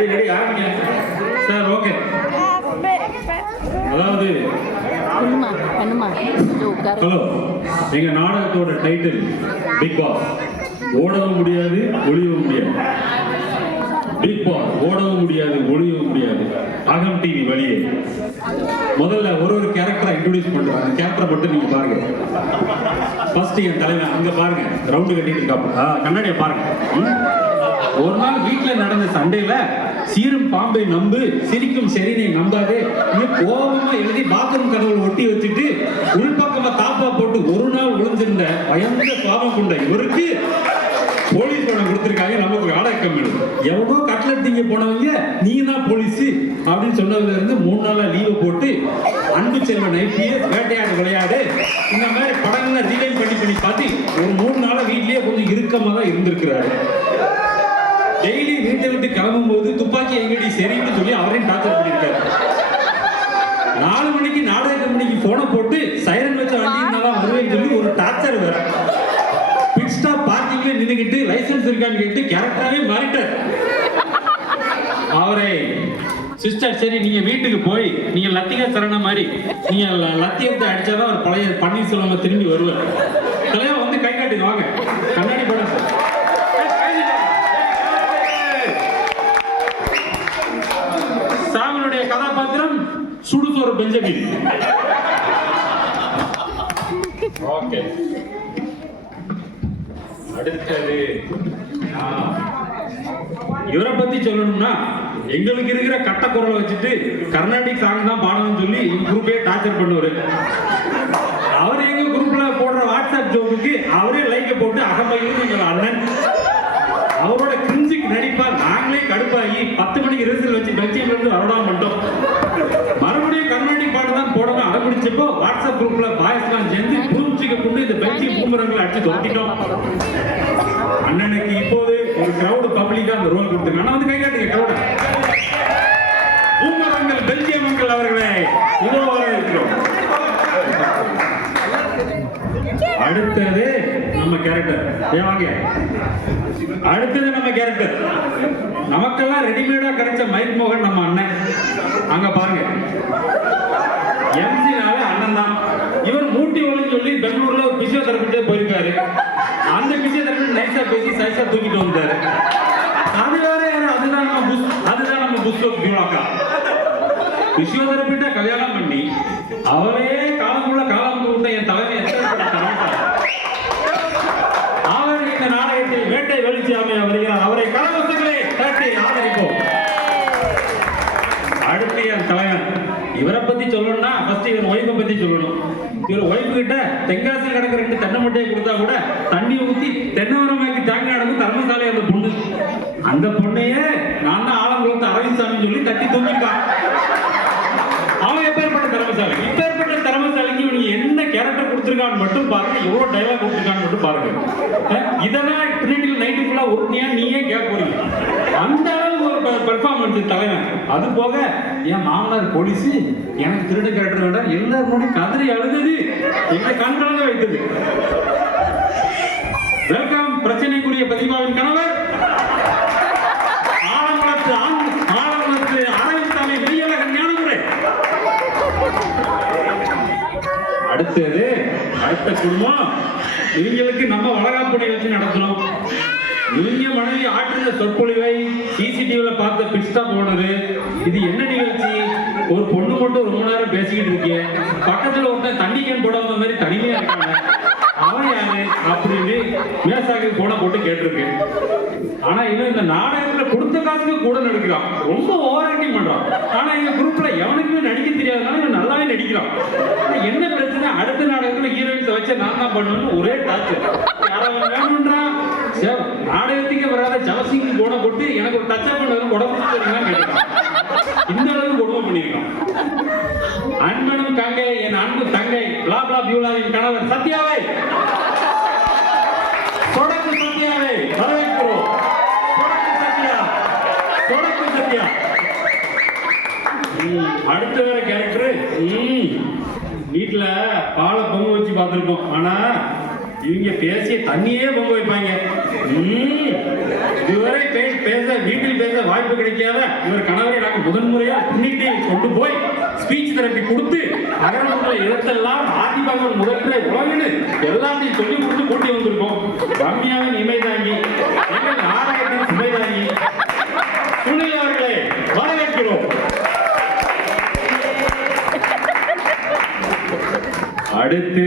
Ready ஆரம்பிங்க sir. Okay, அதாவது hello, எங்க நாடகத்தோட டைட்டில் பிக் பாஸ். ஓடவும் முடியாது, ஒளியவும் முடியாது. பிக் பாஸ் ஓடவும் முடியாது, ஒளியவும் முடியாது. அகம் டிவி வழியே முதல்ல ஒரு கேரக்டரை இன்ட்ரோடியூஸ் பண்றேன். அந்த கேரக்டரை மட்டும் நீங்க பாருங்க. ஃபர்ஸ்ட் என் தலைவன் அங்க பாருங்க, ரவுண்டு கட்டிட்டு இருக்கா, கண்ணாடியை பாருங்க. ஒரு நாள் வீட்டில் நடந்த சண்டையில சீரும் பாம்பை நம்பு, சிரிக்கும் செரினை நம்பாதே, கோபமா எழுதி பாத்ரூம் கதவுல ஒட்டி வச்சுட்டு உள்பக்கமா தாப்பா போட்டு ஒரு நாள் விழுந்திருந்த பயங்கர பாவம் கொண்ட இவருக்கு போலீஸ் பணம் கொடுத்துருக்காங்க. நமக்கு ஆடை கம்மி. எவ்வளோ கட்லட் திங்க போனவங்க நீங்க தான் போலீஸ் அப்படின்னு சொன்னதுல இருந்து 3 நாளா லீவு போட்டு அன்பு செல்வன் ஐபிஎஸ், வேட்டையாடு விளையாடு இந்த மாதிரி படங்களை ரீவைண்ட் பண்ணி பார்த்து ஒரு 3 நாளா வீட்லயே கொஞ்சம் இறுக்கமா தான் இருந்திருக்கிறாரு. டெய்லி வீட்டை விட்டு கிளம்பும் போது துப்பாக்கி எங்கடி சரின்னு சொல்லி அவரையும் டார்ச்சர் பண்ணியிருக்காரு. 4 மணிக்கு நாடக கம்பெனிக்கு போனை போட்டு சைரன் வச்ச வண்டினால வருவேன்னு சொல்லி ஒரு டார்ச்சர் வேற. பிட் ஸ்டாப் பார்க்கிங்ல நின்னுக்கிட்டு லைசன்ஸ் இருக்கான்னு கேட்டு கேரக்டராவே மாறிட்டார். அவரை சிஸ்டர் சரி நீங்க வீட்டுக்கு போய் நீங்க லத்திகா சரண மாதிரி நீங்க லத்தியத்தை அடிச்சாதான் ஒரு பழைய பன்னீர்செல்வம் திரும்பி வருவார். தலைவா வந்து கை காட்டுங்க, வாங்க கண்ணாடி படம் சார். சாமியுடைய கதாபாத்திரம் சுடுசோறு பெஞ்சமின். ஓகே, அடுத்தது இவரை பத்தி சொல்லணும்னா எங்களுக்கு இருக்கிற கட்ட குரலை வச்சுட்டு கர்நாடிக் சாங் தான் பாடணும்னு சொல்லி எங்க குரூப்பே டார்ச்சர் பண்ணுவாரு. அவர் எங்க குரூப்ல போடுற வாட்ஸ்அப் ஜோக்குக்கு அவரே லைக்க போட்டு அகமையில் எங்கள் அண்ணன் அவரோட கிரிஞ்சுக்கு நடிப்பா நாங்களே கடுப்பாகி 10 மணிக்கு ரிசல்ட் வச்சு பெல்ஜியம் இருந்து வரடாம பண்ணிட்டோம். மறுபடியும் கர்நாடிக் பாட்டு தான் போடணும் அடம்பிடிச்சப்போ வாட்ஸ்அப் குரூப்ல பாய்ஸ்லாம் சேர்ந்து புரிஞ்சுக்க கொண்டு இந்த பெல்ஜியம் பூமரங்களை அடிச்சு தோட்டிட்டோம். அண்ணனுக்கு இப்போது ஒரு கிரௌடு பப்ளிக்கா அந்த ரோல் கொடுத்துருக்காங்க. வந்து கை காட்டுங்க கிரௌடு. பூமரங்கள் பெல்ஜியம் மக்கள் அவர்களே இதோ இருக்கிறோம். அடுத்தது நம்ம கேரக்டர். வாங்க, அடுத்தது நம்ம கேரக்டர். நமக்கெல்லாம் ரெடிமேடா கிடைச்ச மைக் மோகன் நம்ம அண்ணன். அங்க பாருங்க, எம்ஜினால அண்ணன் தான். இவர் மூட்டி ஒழுங்கு சொல்லி பெங்களூர்ல ஒரு பிசியோதெரபிட்டே போயிருக்காரு. அந்த பிசியோதெரபிட் நைஸா பேசி சைஸா தூக்கிட்டு வந்தாரு. அது வேற யாரு, அதுதான் நம்ம புஷ்பக் பியூலாக்கா. பிசியோதெரபிட்ட கல்யாணம் பண்ணி அவரே காலமுள்ள காலம் விட்ட என் தலைமை அவர் இந்த நாடகத்தில் வேட்டை வெளிச்சாமி வருகிறார். அவரை கலவசங்களே தட்டி ஆதரிப்போம். அடுத்து என் தலைவன். இவரை பத்தி சொல்லணும்னா ஃபர்ஸ்ட் இவர் ஒய்ஃபை பத்தி சொல்லணும். இவர் ஒய்ஃபு கிட்ட தென்காசியில் கிடக்கிற 2 தென்னை மட்டையை கொடுத்தா கூட தண்ணி ஊற்றி தென்னவரமாக்கி தேங்காய் நடக்கும் தர்மசாலை அந்த பொண்ணு. அந்த பொண்ணையே நான் தான் ஆலங்குளத்து அரவிந்த்சாமின்னு சொல்லி தட்டி தூக்கிட்டான். அவன் எப்பேற்பட்ட திறமசாலி. இப்பேற்பட்ட திறமசாலிக்கு இவங்க என்ன கேரக்டர் கொடுத்துருக்கான்னு மட்டும் பாருங்க, எவ்வளவு டைலாக் கொடுத்துருக்கான்னு மட்டும் பாருங்க. இதெல்லாம் ட்ரினிட்டியில் நைட்டு ஃபுல்லா ஒருத்தியா நீயே கேட்க போறீங்க. அந்த அளவுக்கு ஒரு பெர்ஃபார்மன்ஸ் தலைவன். அது போக என் மாமனார் போலீஸ், எனக்கு திருட கேரக்டர் வேண்டாம், எல்லாரும் முன்னாடி கதறி அழுதது எங்களை கண்கலங்க வைத்தது. வெல்கம் பிரச்சனைக்குரிய பதிவாவின் கணவர் ஆலங்குளத்து அரவிந்த்சாமி வெளியழகன் ஞானமுறை. அடுத்தது அடுத்த குடும்பம். இவங்களுக்கு நம்ம வளகாப்பு நிகழ்ச்சி நடத்தணும். இவங்க மனைவி ஆற்றின சொற்பொழிவை சிசிடிவில பார்த்த பிஸ்டா போனது. இது என்ன நிகழ்ச்சி? ஒரு பொண்ணு மட்டும் ரொம்ப நேரம் பேசிக்கிட்டு இருக்கேன், பக்கத்துல ஒருத்தன் தண்ணி கேன் போட வந்த மாதிரி தனிமையா இருக்காங்க, அவன் யாரு அப்படின்னு மேசாக்கு போன போட்டு கேட்டிருக்கு. ஆனா இவன் இந்த நாடகத்துல கொடுத்த காசுக்கு கூட நடிக்கிறான், ரொம்ப ஓவர் ஆக்டிங் பண்றான். ஆனா எங்க குரூப்ல எவனுக்குமே நடிக்க தெரியாதனால இவன் நல்லாவே நடிக்கிறான். என்ன பிரச்சனை? அடுத்த நாடகத்துல ஹீரோயின்ஸை வச்சு நான் தான் பண்ணுவேன்னு ஒரே டார்ச்சர். யாராவது வேணும்ன்றான். நாடகத்துக்கு வராத ஜவசிங் போன போட்டு எனக்கு ஒரு டச் பண்ண உடம்பு கேட்டுக்கான். இந்த அளவுக்கு கொடுமை பண்ணிருக்கான். அன்பனும் கங்கை, என் அன்பு தங்கை பிளாப்லா பியூலாவின் கணவர் சத்யாவை, தொடக்கு சத்யாவை வரவேற்கிறோம். தொடக்கு சத்யா. அடுத்த வேற கேரக்டர். வீட்டுல பாலை பொங்க வச்சு பார்த்திருப்போம். ஆனா இவங்க பேசிய தண்ணியே பொங்க வைப்பாங்க. இதுவரை பேச வீட்டில் பேச வாய்ப்பு கிடைக்காத இவர் கணவரை நாங்கள் முதன்முறையா முன்னிட்டு கொண்டு போய் ஸ்பீச் தெரப்பி கொடுத்து அகரமுள்ள எழுத்தெல்லாம் ஆதிபகவன் முதற்ற உலகினு எல்லாத்தையும் சொல்லி கொடுத்து கூட்டி வந்திருக்கோம். ரம்யாவின் இமை தாங்கி எங்கள் நாடகத்தின் சுமை தாங்கி சுனில் அவர்களை வரவேற்கிறோம். அடுத்து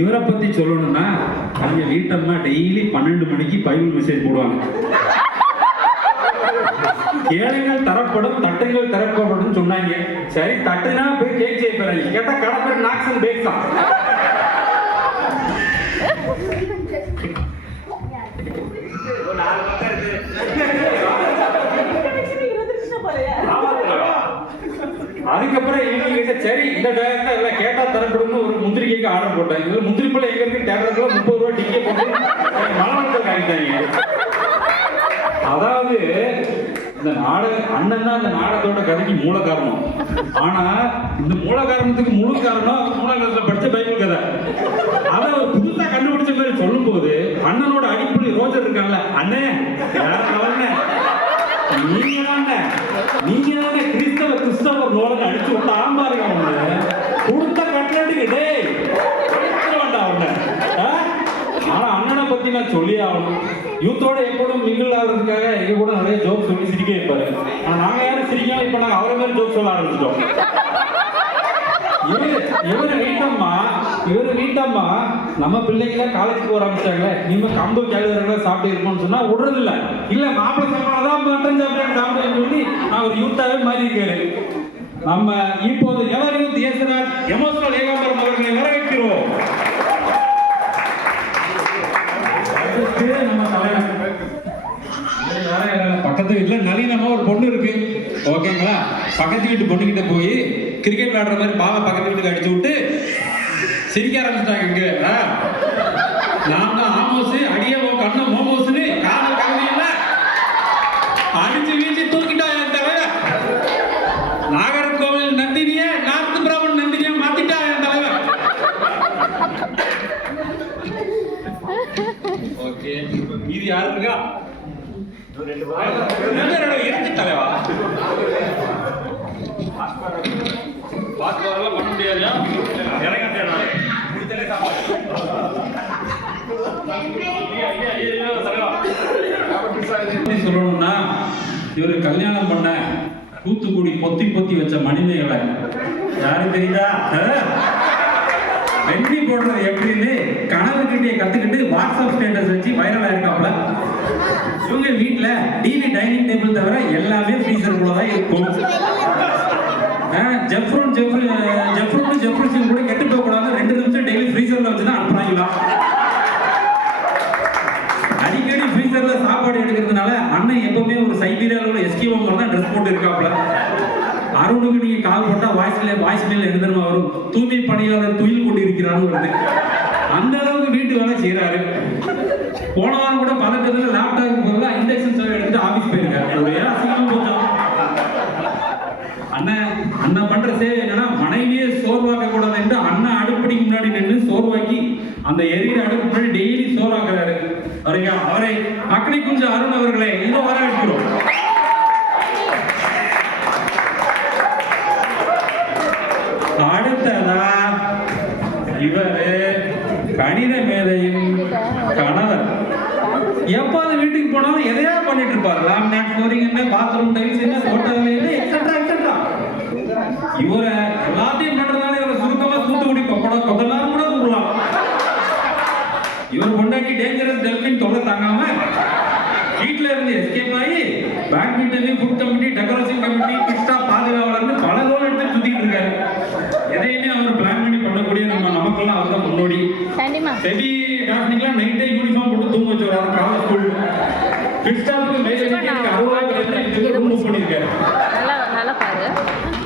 இவரை பத்தி சொல்லணும்னா அவங்க வீட்டம்மா டெய்லி 12 மணிக்கு பைபிள் மெசேஜ் போடுவாங்க. கேளுங்கள் தரப்படும், தட்டுங்கள் திறக்கப்படும் சொன்னாங்க. சரி தட்டுனா போய் கேக் செய்ய கேட்டா கடப்பேர் நாக்ஸன் பேக் தான். அதுக்கப்புறம் எங்க சரி இந்த டயத்துல எல்லாம் கேட்டா தரப்படும்னு ஒரு முந்திரி கேக்கு ஆர்டர் போட்டேன். இதுல முந்திரி பழம் எங்க இருக்கு தேட்டருக்குள்ள 30 ரூபாய் டிக்கெட் போட்டு மலமரத்தில் காய்த்தாங்க. அதாவது இந்த நாடக அண்ணன் தான் இந்த நாடகத்தோட கதைக்கு மூல காரணம். ஆனா இந்த மூல காரணத்துக்கு முழு காரணம் 3ஆம் கிளாஸ்ல படிச்ச பைபிள் கதை. அதை அவர் புதுசா கண்டுபிடிச்ச மாதிரி சொல்லும் போது அண்ணனோட அடிப்படை ரோஜர் இருக்காங்கல்ல, அண்ணே நீங்க தானே கிறிஸ்தவர் நோலனை அடிச்சு விட்டு ஆம்பாருங்க. அவங்க கொடுத்த கட்லட்டுக்கு டேய் வேண்டாம் அவன. ஆனா அண்ணனை பத்தி நான் சொல்லி ஆகணும். யூத்தோட எப்போதும் மிங்கிள் ஆகிறதுக்காக எங்க கூட நிறைய ஜோக் சொல்லி சிரிக்க வைப்பாரு. ஆனா நாங்க யாரும் சிரிக்கலாம். இப்ப நாங்க அவரை மாதிரி ஜோக் சொல்ல ஆரம்பிச்சிட்டோம். இவரு வீட்டம்மா நம்ம பிள்ளைங்க காலேஜுக்கு போற ஆரம்பிச்சாங்க. நீங்க கம்பு கேள்வி சாப்பிட்டு இருக்கணும்னு சொன்னா விடுறது இல்ல மாப்பிள்ளை சாப்பாடுதான் மட்டன் சாப்பிட்டு சொல்லி நான் ஒரு யூத்தாவே மாறி இருக்காரு. நம்ம இப்போது எவர் யூத் இயேசுராஜ் எமோஷனல் ஏகாம்பரம் அவர்களை வரவேற்கிறோம். நம்ம பக்கத்து வீட்டுல நளினமா ஒரு பொண்ணு இருக்கு. ஓகேங்களா? பக்கத்து வீட்டு பொண்ணுகிட்ட போய் கிரிக்கெட் விளையாடுற மாதிரி பாவ பக்கத்து வீட்டுக்கு அடிச்சு விட்டு சிரிக்க ஆரம்பிச்சிட்டாங்க. இங்க நான் தான் ஆமோஸ் அடியே கண்ண மோமோஸ்னு காதல் கவிதையில அடிச்சு வீச்சு தூக்கிட்டாங்க. தலைவர் நாகர்கோவில் நந்தினிய நார்த் பிராமன் நந்தினிய மாத்திட்டாங்க தலைவர். ஓகே இது யாருக்கா இருக்கு தலைவா? பாஸ்போர்ட்லாம் பண்ண முடியாதா? சொல்லணும்னா இவரு கல்யாணம் பண்ண தூத்துக்குடி பொத்தி பொத்தி வச்ச மணிமேகலை யாரும் தெரியுதா? வெண்ணி போடுறது எப்படின்னு கணவர்கிட்டே கத்துக்கிட்டு வாட்ஸ்அப் ஸ்டேட்டஸ் வச்சு வைரலா இருக்காப்ல. இவங்க வீட்டுல டிவி டைனிங் டேபிள் தவிர எல்லாமே ஃப்ரீசருக்குள்ளதான் இருக்கும். ஜெஃப்ரூன் கூட கெட்டு போக கூடாது. 2 நிமிஷம் டெய்லி ஃப்ரீசர்ல வச்சுதான் அனுப்புறாங்களா. அடிக்கடி ஃப்ரீசர்ல சாப்பாடு எடுக்கிறதுனால அண்ணன் எப்பவுமே ஒரு சைபீரியாவோட எஸ்கிமோ மாதிரி தான் ட்ரெஸ் போட்டு இருக்காப்ல. அருணுக்கு நீங்க கால் போட்டா வாய்ஸ் மெயில் எழுதுமா வரும், தூய்மை பணியாளர் துயில் கொண்டு இருக்கிறான்னு வருது. அந்த அளவுக்கு வீட்டு வேலை செய்யறாரு. போன வாரம் கூட பதட்டத்துல லேப்டாப் போதுல இன்ஜெக்ஷன் சேவை எடுத்துட்டு ஆபீஸ் போயிருக்காரு. ஒரே அசிங்கமா போச்சான். அண்ணன் பண்ற சேவை என்னன்னா மனைவியே சோர்வாக்க கூடாது என்று அண்ணன் அடுப்படிக்கு முன்னாடி நின்று சோர்வாக்கி அந்த எரியிற அடுப்பு முன்னாடி டெய்லி சோர்வாக்குறாரு. அவரை அக்னி குஞ்சு அருண் அவர்களை இதோ வரவேற்கிறோம். அடுத்ததா இவரு கணித மேதையின் கணவர். எப்பாவது வீட்டுக்கு போனாலும் எதையா பண்ணிட்டு இருப்பாரு. லேமினேட் ஃப்ளோரிங் என்ன, பாத்ரூம் டைல்ஸ் என்ன, ஹோட்டல் என்ன, எக்ஸெட்ரா எக்ஸெட்ரா. இவரை எல்லாத்தையும் பண்றதுனால இவரை சுருக்கமா தூத்துக்குடி கொத்தனாரும் கூட கூப்பிடலாம். இவர் கொண்டாடி டேஞ்சரஸ் டெல்பின் தொல்லை தாங்காம வீட்டுல இருந்து எஸ்கேப் ஆகி badminton, food committee, decoration committee, பிஸ்டா பாதுகாவலர்னு பல ரோல் எடுத்து சுத்திட்டு இருக்காரு. எதையுமே அவர் பிளான் பண்ணி பண்ணக்கூடிய நமக்கெல்லாம் அவர் தான் முன்னோடி. செடி டாக்னிக்கெல்லாம் நைட்டே யூனிஃபார்ம் போட்டு தூங்க வச்சுறாரு காலேஜ் ஸ்கூல். பிஸ்டாவுக்கு மேஜர் 60,000 மூவ் பண்ணியிருக்காரு.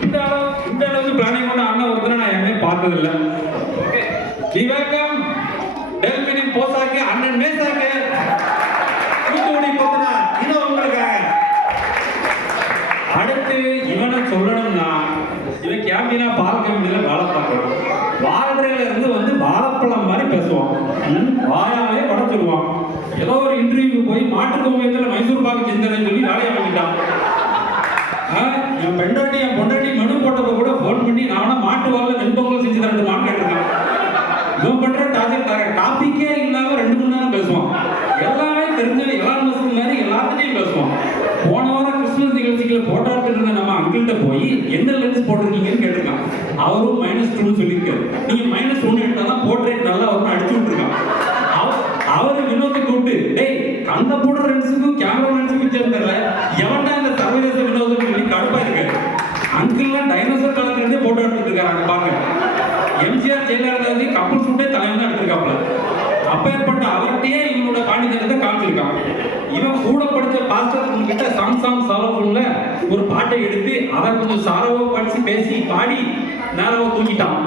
இந்த அளவுக்கு பிளானிங் பண்ண அண்ணன் ஒருத்தர் நான் எங்கேயும் பார்த்ததில்லை. வெல்கம் டெல்பினின் போசாக்கு அண்ணன் மேசாக்கு தூத்துக்குடி கொத்தனா இது உங்களுக்காக. அடுத்து இவனை சொல்லணும்னா இவன் கேம்பினா பால் கேம்பினா வேலை பார்க்கணும். வாழறையில இருந்து வந்து வாழைப்பழம் மாதிரி பேசுவான். வாயாலே உடச்சிடுவான். ஏதோ ஒரு இன்டர்வியூக்கு போய் மாட்டுக்கோமையத்தில் மைசூர் பாக்கு சிந்தனை மாட்டு வாரில் வெண்பொங்கல் செஞ்சு தரட்டுமான்னு கேட்டிருக்கான். இவன் பண்ற டார்கெட் டாபிக்கே இல்லாம 2 மணி நேரம் பேசுவான். எல்லாமே தெரிஞ்சவன் எலான் மஸ்க் மாதிரி எல்லாத்தையும் பேசுவான். போன வாரம் கிறிஸ்துமஸ் நிகழ்ச்சிகளை போட்டோ எடுத்துருந்த நம்ம அங்கிள்கிட்ட போய் எந்த லென்ஸ் போட்டிருக்கீங்கன்னு கேட்டிருக்கான். அவரும் -2 சொல்லியிருக்காரு. நீங்க -1 எடுத்தாதான் போர்ட்ரேட் நல்லா வரும் அடிச்சு விட்டுருக்கான். அவரு வினோத்தை கூப்பிட்டு, டேய் அந்த போடுற லென்ஸுக்கும் கேமரா லென்ஸுக்கும் வித்தியாசம் தெரியல, எவன்டா இந்த சர்வதேச வினோதம் சொல்லி கடுப்பா இருக்கு. அங்கிள்லாம் டைனோசர் காலத்திலிருந்தே போட்டோ எடுத்துட்டு இருக்காங்க பாருங்க. எம்ஜிஆர் ஜெயலலிதா கப்பல் சூட்டே தலைவன் தான் எடுத்திருக்காப்ல. அப்பேற்பட்ட அவர்கிட்டயே இவனோட பாண்டித்தனத்தை காமிச்சிருக்கான். இவன் கூட படிச்ச பாஸ்டர் கிட்ட சாம்சாங் சாலோன்ல ஒரு பாட்டை எடுத்து அதை கொஞ்சம் சாரவோ படிச்சு பேசி பாடி நேரவோ தூக்கிட்டான்.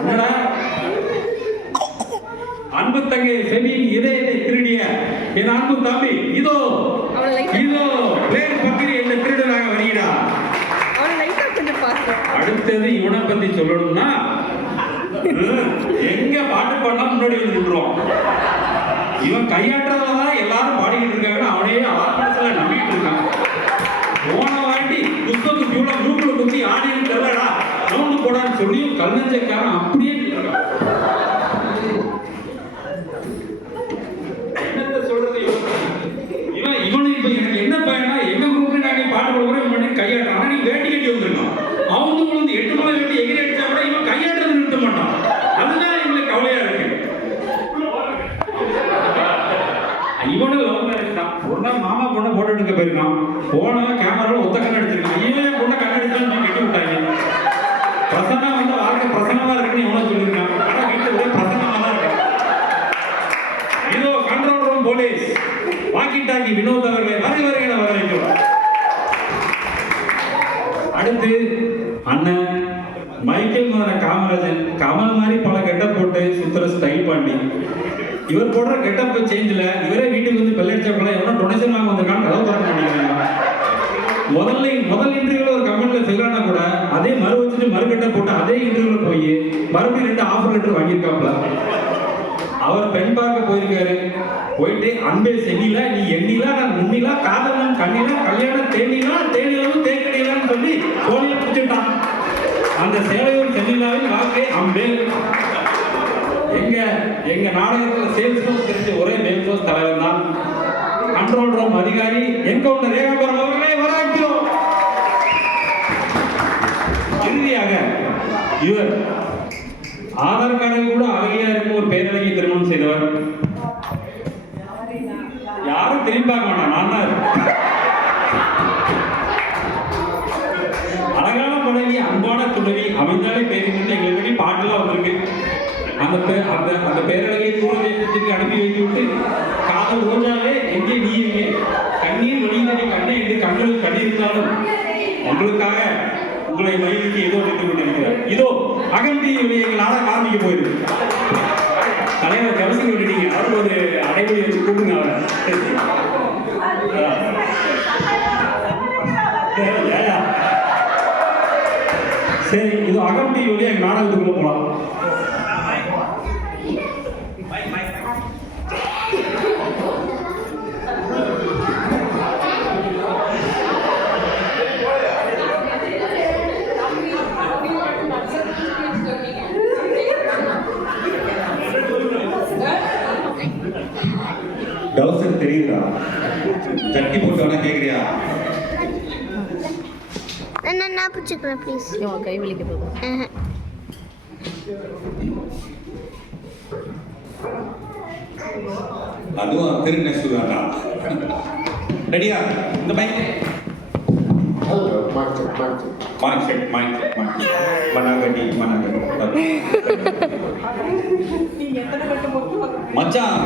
என்னடா அன்பு தங்கை செவியின் இதயத்தை திருடிய என் அன்பு தம்பி, இதோ இதோ பிளேன் பக்கரி என்ற திருடனாக வருகிறார். அடுத்தது இவனை பத்தி சொல்லணும்னா எங்க பாட்டு பாடா முன்னாடி வந்து விட்டுருவான். இவன் கையாட்டுறதுலதான் எல்லாரும் பாடிக்கிட்டு இருக்காங்க. அவனே ஆத்மத்துல நம்பிக்கிட்டு இருக்கான். போன வாட்டி புத்தகத்துக்கு இவ்வளவு குரூப்ல குத்தி ஆடின்னு தெரியலடா ரவுண்டு போடான்னு சொல்லி கல்நஞ்சக்காரன் அப்படியே என்னத்த சொல்றது. இவனு இப்ப எனக்கு என்ன பயனா, எங்க குரூப்ல நாங்க பாட்டு கொடுக்குறோம் பண்ணி கையாடுறான். ஆனா நீ வேட்டி கட்டி வந்துருக்கான். அவங்க வந்து 8 மலை வேட்டி எகிரி அடிச்சா கூட இவன் கையாடுறது நிறுத்த மாட்டான். அதுதான் எங்களுக்கு கவலையா இருக்கு. இவனு லவ் மேரேஜ் தான். ஒரு நாள் மாமா பொண்ணை போட்டோ எடுக்க போயிருக்கான். போன கேமரால ஒத்த கண்ணு அடிச்சிருக்கான். இவன் பொண்ணை கண்ணு அடிச்சாலும் கட்டி விட்டாங்க. பிரசன்னா வந்து வாழ்க்கை பிரசன்னமா இருக்குன்னு எவ்வளவு சொல்லியிருக்கான். ஆனா வீட்டுல ஒரே பிரசன்னமா தான் இருக்கு. இதோ control room police walkie talkie Vinod அவர்களை வரைவரைகளை வரவேற்கிறோம். அடுத்து அண்ணன் மைக்கேல் மதன காமராஜன். கமல் மாதிரி பல கெட்டப் போட்டு சுத்துற ஸ்டைல் பாண்டி. இவர் போடுற கெட்டப் சேஞ்சில் இவரே வீட்டுக்கு வந்து பெல்லடிச்சப்பல எவ்வளோ டொனேஷன் வாங்க வந்திருக்கான்னு கதவு தர மாட்டேங்கிறாங்க. முதல் இன்டர்வியூல ஒரு கம்பெனில ஃபெயிலானா கூட அதே மறு வச்சுட்டு மறு கெட்டப் போட்டு அதே இன்டர்வியூல போய் மறுபடியும் 2 ஆஃபர் லெட்டர் வாங்கியிருக்காப்ல. அவர் பெண் பார்க்க போயிருக்காரு. போயிட்டு அன்பே சென்னிலா நீ எண்ணிலா நான் முன்னிலா காதலன் கண்ணிலா கல்யாணம் தேனிலா தேனிலும் தேக்கடிலான்னு சொல்லி சோழியை பிடிச்சிட்டான். அந்த சேலையூர் சென்னிலாவின் வாக்கே அம்பே. எங்க நாடகத்தில் சேல்ஸ் தெரிஞ்ச ஒரே மேல்ஸ் தலைவர் தான். கண்ட்ரோல் ரூம் அதிகாரி என்கவுண்டர் ஏகாம்பரம் அவர்களே வரவேற்கிறோம். இறுதியாக இவர் ஆதார் கார்டில் கூட அழகியா இருக்கும் ஒரு பேரழகி திருமணம் செய்தவர். யாரும் திரும்பி பார்க்க மாட்டான். நான் தான் அழகான பழகி அன்பான துணவி அமைந்தாலே பேருந்து எங்களுக்கு பாட்டுலாம் வந்திருக்கு. அந்த பேரழகியை தூரதேசத்துக்கு அனுப்பி வைத்து விட்டு காதல் ரோஜாவே எங்கே நீ எங்கே கண்ணீர் வழிந்தடி கண்ணை என்று கண்களில் கண்ணீர்ந்தாலும் உங்களுக்காக உங்களை மகிழ்ச்சி ஏதோ வைத்துக் கொண்டிருக்கிறார். இதோ அகந்தியுடைய எங்கள் நாடகம் ஆரம்பிக்க போயிருக்கு. தலைவர் கவசிக்க விட்டுட்டீங்க. அவருக்கு ஒரு அடைமொழி வச்சு கூப்பிடுங்க அவரை. சரி, இது அகந்தியுடைய எங்கள் நாடகத்துக்குள்ள போகலாம். டவுசர் தெரியுதா? ஜட்டி போட்டு வேணா கேக்குறியா? நான் புடிச்சுக்கிறேன் ப்ளீஸ். கை வலிக்க போகுது. அதுவும் திரு நெசுதாடா. ரெடியா? இந்த மைக் மச்சான்,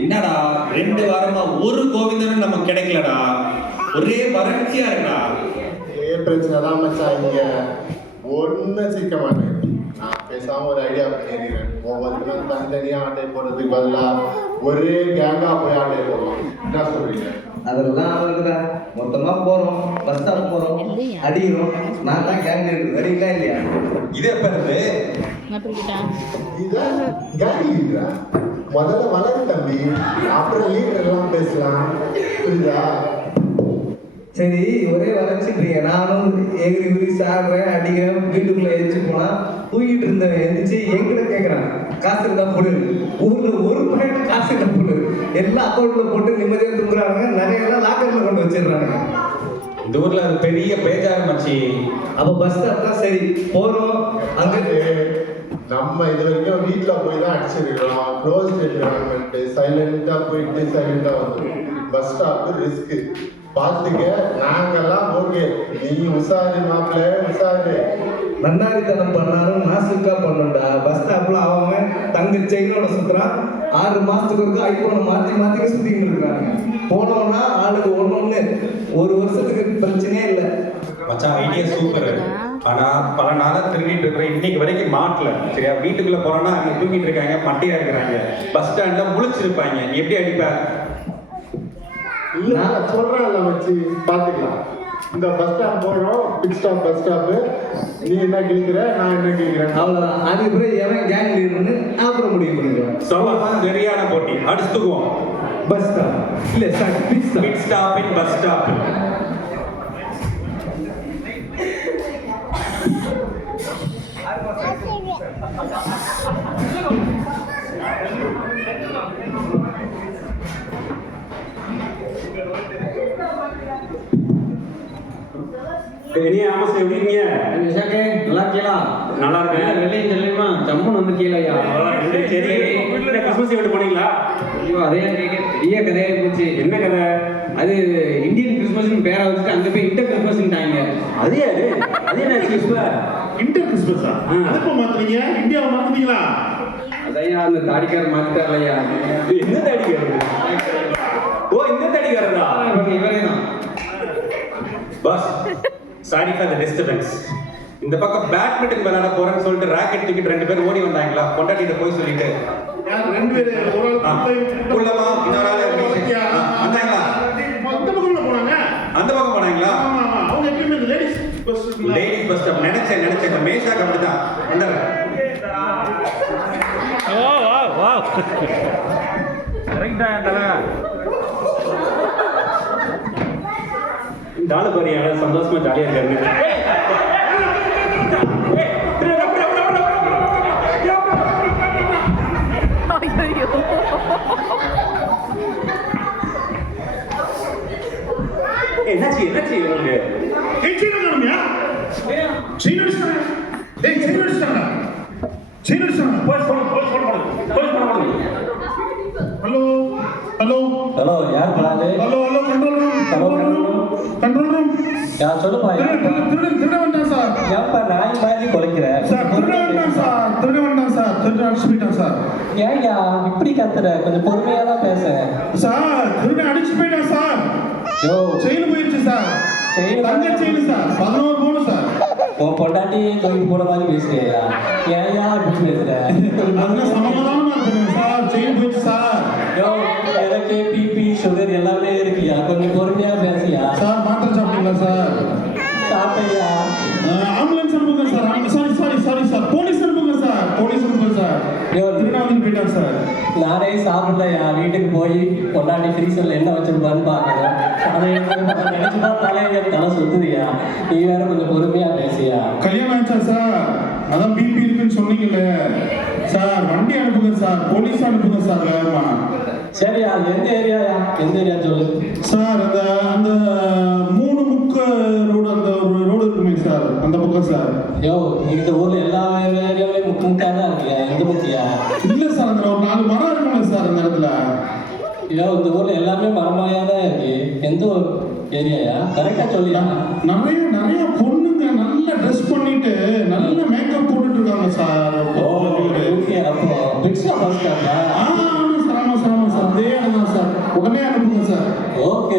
என்னடா 2 வாரமா ஒரு கோவிந்தனும் நமக்கு கிடைக்கலடா. ஒரே வறட்சியா இருக்கா. பிரச்சனை தான் மச்சான். இங்க ஒன்றும் சிக்க மாட்டேன். நான் பேசாம ஒரு ஐடியா பண்ணிடுறேன். ஒவ்வொருத்தரும் தனித்தனியாக ஆட்டை போடுறதுக்கு பதிலாக ஒரே கேங்கா போய் ஆட்டை போடுவோம். என்ன சொல்றீங்க? அதெல்லாம் அவர்கிட்ட மொத்தமா போறோம், பஸ் ஸ்டாப் போறோம், அடிக்கிறோம். நான் தான் கேங் இருக்கு. வரீங்களா இல்லையா? இதே பிறகு இதான் கேங் லீடரா? முதல்ல வளரும் தம்பி, அப்புறம் லீடர் எல்லாம் பேசலாம். புரியுதா? சரி ஒரே வரைச்சிட்றீங்க. நானும் எகிரி குதி சாடுறேன், அடிக்கிறேன், வீட்டுக்குள்ள எரிச்சு போனா தூங்கிட்டு இருந்தவன் எந்திரிச்சு என்கிட்ட கேட்கறான், காசு இருந்தா போடு. ஊர்ல ஒரு பாயிண்ட் காசு இருந்தா போடு. எல்லாம் அக்கௌண்ட்ல போட்டு நிம்மதியா தூங்குறாங்க. நகையெல்லாம் லாக்கர்ல கொண்டு வச்சிடுறாங்க. இந்த ஊர்ல அது பெரிய பேஜாரு மச்சி. அப்ப பஸ் ஸ்டாப் தான் சரி போறோம். அங்க நம்ம இது வரைக்கும் வீட்டுல போய் தான் அடிச்சிருக்கிறோம். க்ளோஸ் என்விரான்மெண்ட், சைலண்டா போயிட்டு சைலண்டா வந்து பஸ் ஸ்டாப் ரிஸ்க் பார்த்துக்க. நாங்கெல்லாம் ஓகே, நீ உசாரு மாப்பிள்ள உசாரு. நன்னாரித்தனம் பண்ணாலும் நாசுக்கா பண்ணுண்டா. பஸ் ஸ்டாப்ல அவங்க தங்க செயினோட சுத்துறான். 6 மாசத்துக்கு ஒருக்கா ஐபோனை மாத்தி மாத்தி சுத்திட்டு இருக்காங்க. போனோம்னா ஆளுக்கு ஒண்ணு ஒரு வருஷத்துக்கு பிரச்சனையே இல்லை. மச்சான் ஐடியா சூப்பர். ஆனா பல நாளா திருடிட்டு இருக்கிறேன், இன்னைக்கு வரைக்கும் மாட்டல. சரியா, வீட்டுக்குள்ள போறோம்னா அங்க தூங்கிட்டு இருக்காங்க, மட்டையா இருக்கிறாங்க. பஸ் ஸ்டாண்ட்ல முழிச்சிருப்பாங்க. நீ எப்படி அடிப்ப? இல்ல நான் சொல்றேன்ல வச்சு பாத்துக்கலாம். இந்த பஸ் ஸ்டாப் போறோம், பிக் ஸ்டாப் பஸ் ஸ்டாப். நீ என்ன கேட்கிற, நான் என்ன கேட்கிறேன், அவ்வளவுதான். அதுக்கு பிறகு எவன் கேங் லீடர்னு அப்புறம் முடிவு பண்ணிடுவோம். சொல்லலாம், சரியான போட்டி. அடுத்துக்குவோம். பஸ் ஸ்டாப் இல்ல sir, pick stop. Pit stop in bus stop. இனிய ஆமாசம் எப்படி இருக்கீங்க? விஷாக்கே நல்லா இருக்கீங்களா? நல்லா இருக்கேன். வெள்ளையும் தெளிவுமா ஜம்முன்னு வந்து கீழேயா? சரி, வீட்டுல கிறிஸ்மஸ் ஈவெண்ட் போனீங்களா? ஐயோ அதே கேட்க பெரிய கதையாகி போச்சு. என்ன கதை? அது இந்தியன் கிறிஸ்மஸ்னு பேரை வச்சுட்டு அங்கே போய் இன்டர் கிறிஸ்மஸ்ன்ட்டாங்க. அது யாரு? அது என்ன கிறிஸ்மஸ்? இன்டர் கிறிஸ்மஸா? எப்போ மாத்துறீங்க? இந்தியாவை மாத்துறீங்களா? அதையா அந்த தாடிக்காரர் மாத்திட்டார்லையா? என்ன தாடிக்காரரு? ஓ, இந்த தாடிக்காரரா? இவரே தான். Bus sorry for the disturbance. இந்த பக்கம் பேட்மிண்டன் விளையாட போறேன்னு சொல்லிட்டு ராக்கெட் தூக்கிட்டு 2 பேர் ஓடி வந்தாங்களா, கொண்டாடிட்டு போய் சொல்லிட்டு. யார் 2 பேர்? ஒரு ஆள் உள்ளமா இன்னொரு ஆள் வந்தாங்களா? அந்த பக்கம்ல போனாங்க. அந்த பக்கம் போனாங்களா? ஆமா ஆமா, அவங்க எப்பவுமே ladies bus ladies bus stop நினைச்சேன். இந்த மேஷாக்கு அப்படிதான் வந்தாங்க. ஓ வா வா, கரெக்டா தல. இந்த ஆளு பாரு, எவ்வளவு சந்தோஷமா ஜாலியா இருக்காரு. என்னாச்சு உங்களுக்கு? சீனா காணுமியா? சீனா அடிச்சாங்க. டேய் சீனா அடிச்சாங்க. சீனா அடிச்சாங்க. போஸ்ட் பண்ணு. ஹலோ ஹலோ ஹலோ, யார் பாது? Hello hello, control room. யார் சொல்லுப்பா? திருட வந்தான் சார். ஏன்ப்பா நாய் மாதிரி குலைக்கிற? சார் திருட வந்தான் சார். திருட அடிச்சு போயிட்டான் சார். ஏன்யா இப்படி கத்துற? கொஞ்சம் பொறுமையா தான் பேச. சார் திருட அடிச்சு போயிட்டான் சார். யோ, செயின் போயிடுச்சு சார். செயின் தங்க செயின் சார். 11 பவுன் சார். உன் பொண்டாட்டி தொழில் போன மாதிரி பேசுறியா? ஏன்யா இப்படி பேசுற? அந்த சமாதானமா இருக்கணும் சார். செயின் போயிடுச்சு சார். யோ, எனக்கு பிபி சுகர் எல்லாமே இருக்குயா, கொஞ்சம் பொறுமையா பேசியா. சார் மாத்திரை சாப்பிட்டீங்களா சார்? சாப்பிட்டையா? ஆம்புலன்ஸ் அனுப்புங்க சார். Sorry sir. போலீஸ் அனுப்புங்க சார். யோ, திருட வந்து போயிட்டான் சார். நானே சாப்பிடலையா. வீட்டுக்கு போய் பொண்டாட்டி ஃப்ரீசர்ல என்ன வச்சிருப்பான்னு பார்க்கணும். அதை நினைச்சு பார்த்தாலே என் தலை சுத்துதியா. நீ வேற கொஞ்சம் பொறுமையா பேசியா. கல்யாணம் ஆயிடுச்சா சார்? அதான் பிபி இருக்குன்னு சொன்னீங்கல்ல சார். வண்டி அனுப்புங்க சார். போலீஸ் அனுப்புங்க சார் வேகமா. சரியா, எந்த ஏரியா சொல்லு சார். அந்த 3 முக்கு ரோடு, அந்த ஒரு ரோடு இருக்குமே சார், அந்த பக்கம் சார். யோ, இந்த ஊர்ல எல்லா ஏரியாவிலையும் முக்கா தான் இருக்கியா? எந்த முக்கியா? இல்ல சார், அந்த ஒரு 4 மரம் இருக்குமே சார் அந்த இடத்துல. யோ, இந்த ஊர்ல எல்லாமே மரமாயா தான் இருக்கு. எந்த ஒரு ஏரியாயா? கரெக்டா சொல்லியா? நிறைய பொண்ணுங்க நல்லா ட்ரெஸ் பண்ணிட்டு நல்ல மேக்கப் போட்டுட்டு இருக்காங்க சார். ஓகே, அப்போ பிக்ஸா பஸ் ஸ்டாண்டா? ஆமா சார். அதே இடம்தான் சார். உடனே அனுப்புங்க சார். ஓகே.